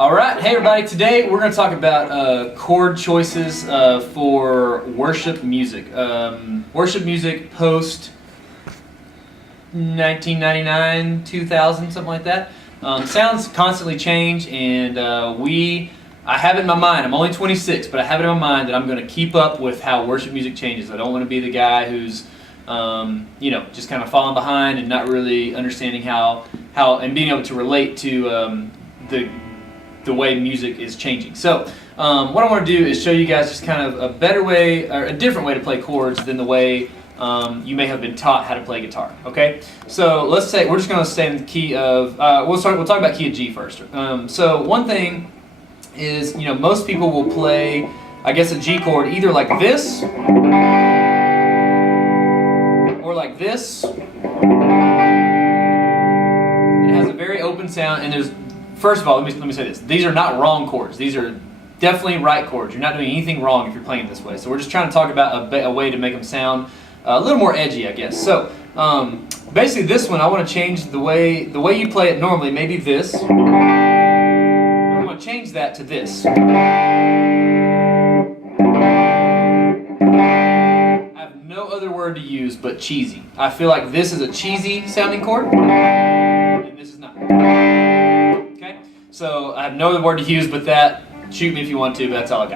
All right, hey everybody. Today we're going to talk about chord choices for worship music. Worship music post 1999, 2000, something like that. Sounds constantly change, and I have it in my mind. I'm only 26, but I have it in my mind that I'm going to keep up with how worship music changes. I don't want to be the guy who's just kind of falling behind and not really understanding how and being able to relate to the way music is changing. So what I want to do is show you guys just kind of a better way, or a different way to play chords than the way you may have been taught how to play guitar. Okay, so let's say we're just going to stay in the key of we'll talk about key of G first. So one thing is, most people will play, I guess, a G chord either like this or like this. It has a very open sound, and there's, first of all, let me say this. These are not wrong chords. These are definitely right chords. You're not doing anything wrong if you're playing this way. So we're just trying to talk about a way to make them sound a little more edgy, I guess. So basically this one, I want to change the way you play it normally, maybe this. I want to change that to this. I have no other word to use but cheesy. I feel like this is a cheesy sounding chord, and this is not. So I have no other word to use but that. Shoot me if you want to, but that's all I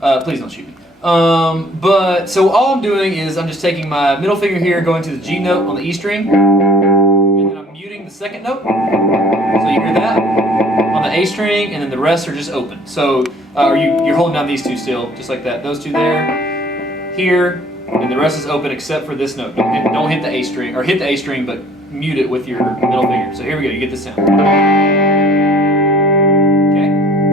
got. Please don't shoot me. So all I'm doing is I'm just taking my middle finger here, going to the G note on the E string, and then I'm muting the second note. So you hear that on the A string, and then the rest are just open. So you're holding down these two still, just like that. Those two there, here, and the rest is open except for this note. Don't hit the A string, or hit the A string, but mute it with your middle finger. So here we go. You get this sound.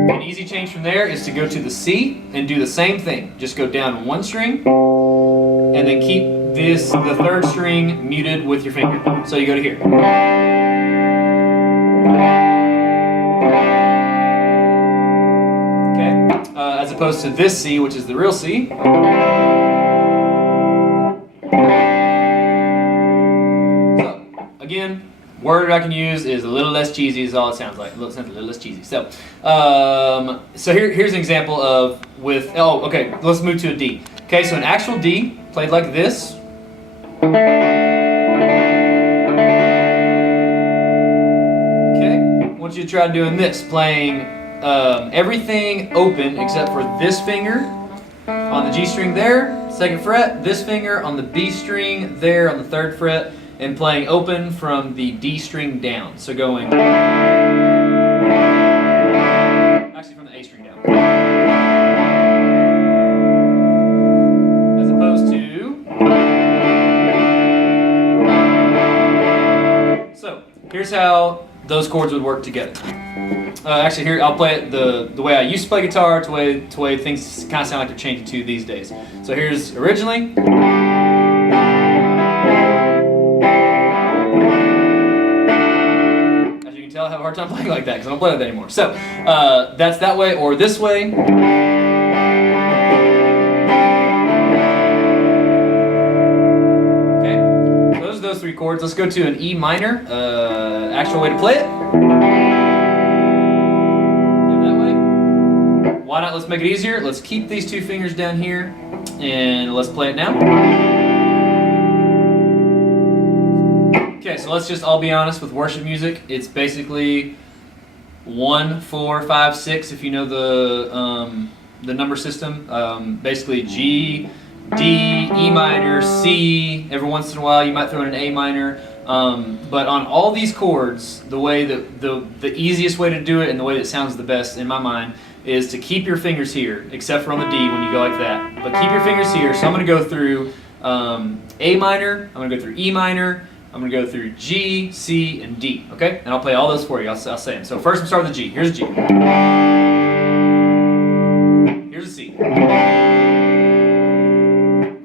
An easy change from there is to go to the C and do the same thing. Just go down one string and then keep the third string muted with your finger. So you go to here. Okay, as opposed to this C, which is the real C. So again, word I can use is a little less cheesy is all it sounds like. It sounds a little less cheesy. So, here's an example of okay, let's move to a D. Okay, so an actual D played like this. Okay, I want you to try doing this, playing everything open except for this finger on the G string there, 2nd fret, this finger on the B string there on the 3rd fret, and playing open from the D string down. So going, actually from the A string down. As opposed to, so here's how those chords would work together. Actually, here I'll play it the way I used to play guitar, to way things kind of sound like they're changing to these days. So here's originally. I have a hard time playing like that because I don't play with that anymore. So that's that way or this way. Okay, those are those three chords. Let's go to an E minor. Actual way to play it. Yeah, that way. Why not? Let's make it easier. Let's keep these two fingers down here and let's play it now. Okay, so let's just all be honest with worship music. It's basically 1, 4, 5, 6 if you know the number system. Basically G, D, E minor, C. Every once in a while you might throw in an A minor. But on all these chords, the way that the easiest way to do it and the way that sounds the best in my mind is to keep your fingers here, except for on the D when you go like that. But keep your fingers here. So I'm going to go through A minor. I'm going to go through E minor. I'm going to go through G, C, and D, okay? And I'll play all those for you. I'll say them. So first I'm starting with the G. Here's a G. Here's a C.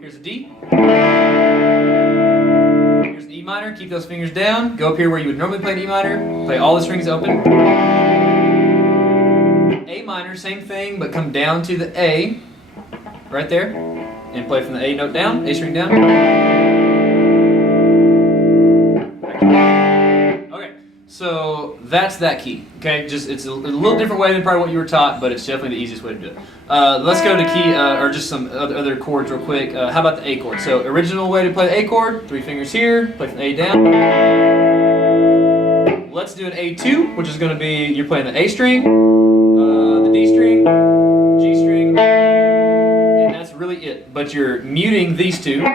Here's a D. Here's an E minor. Keep those fingers down. Go up here where you would normally play an E minor. Play all the strings open. A minor, same thing, but come down to the A, right there, and play from the A note down, A string down. So that's that key. Okay, just it's a little different way than probably what you were taught, but it's definitely the easiest way to do it. Let's go to key or just some other chords real quick. How about the A chord? So original way to play the A chord: 3 fingers here, play from A down. Let's do an A2, which is going to be you're playing the A string, the D string, G string, and that's really it. But you're muting these two.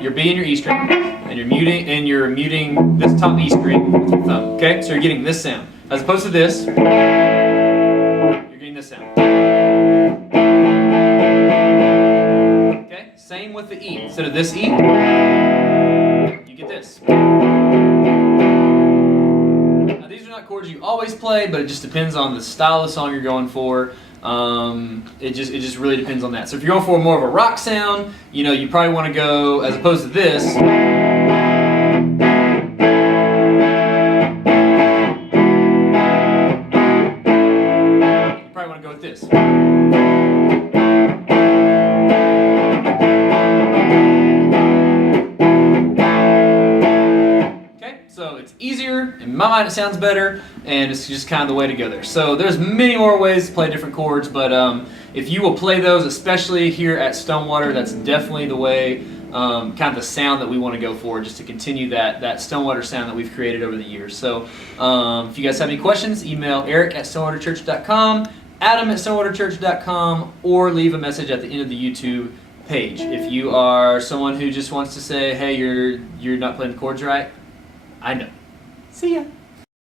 Your B and your E string, and you're muting this top E string with your thumb. Okay, so you're getting this sound as opposed to this. You're getting this sound. Okay, same with the E. Instead of this E, you get this. Now these are not chords you always play, but it just depends on the style of the song you're going for. It just really depends on that. So if you're going for more of a rock sound, you probably want to go, as opposed to this, you probably want to go with this. So it's easier, in my mind it sounds better, and it's just kind of the way to go there. So there's many more ways to play different chords, but if you will play those, especially here at StoneWater, that's definitely the way, kind of the sound that we want to go for, just to continue that StoneWater sound that we've created over the years. So if you guys have any questions, email eric@stonewaterchurch.com, adam@stonewaterchurch.com, or leave a message at the end of the YouTube page. If you are someone who just wants to say, hey, you're not playing the chords right, I know. See ya.